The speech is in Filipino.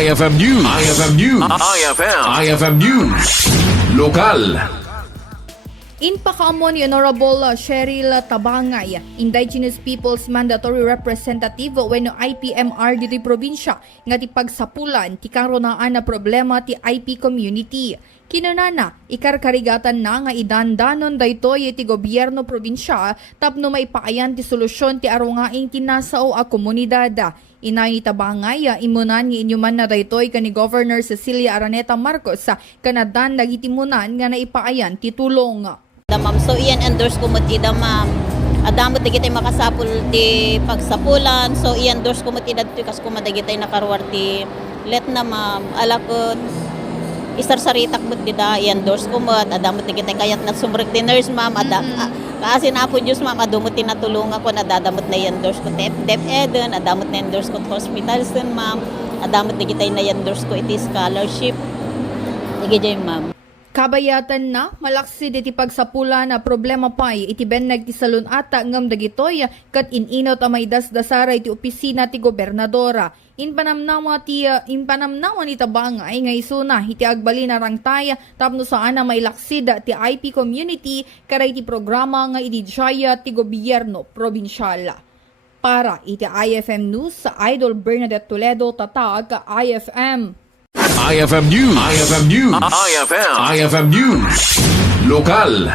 IFM News. IFM News. IFM News. Lokal. Inpakaamo ni Honorable Cheryl Tabangay, Indigenous Peoples Mandatory Representative wenno IPMR dito'y probinsya nga ti Pagsapulan ti Kangrunaan na problema ti IP community. Kinunana, ikarkarigatan na nga idandanon daytoy ti gobyerno probinsya tapno maipaayan ti solusyon ti arungaing tinasao a komunidad. Inay ni Tabangay, imunan ni inyuman na daytoy kani Governor Cecilia Araneta Marcos kanadan nagitimunan nga naipaayan ti tulong. Ma'am, so iyan endorse ko mo ti da ma'am. Adamot digitay makasapul ti Pagsapulan. So iyan endorse ko mo ti dadto kas ko madagitay nakaruwar ti let na ma'am. Alakot isarsaritak mo ti da i-endorse ko mo at adamot digitay kayat na sumrek ti nurse ma'am. Kasi na po Diyos ma'am, adamot ti natulungan ko, adamot na i-endorse ko ti DepEd, adamot na endorse ko ti hospitals din ma'am. Adamot digitay na i-endorse ko iti scholarship. Digitay ma'am. Kabayatan na malaksi iti Pagsapulan na problema pay iti beneg ti salon ata ngam dagitoy kat ininot a maidasdasara iti opisina ti gobernadora. Inpanamnawa ni Tabangay nga isuna iti agbali na rangtay tapno saan na mailaksid ti IP community karay ti programa nga idijaya ti gobyerno probinsyal. Para iti IFM News sa Idol Bernadette Toledo tatag IFM. IFM News. IFM News. IFM News. Lokal.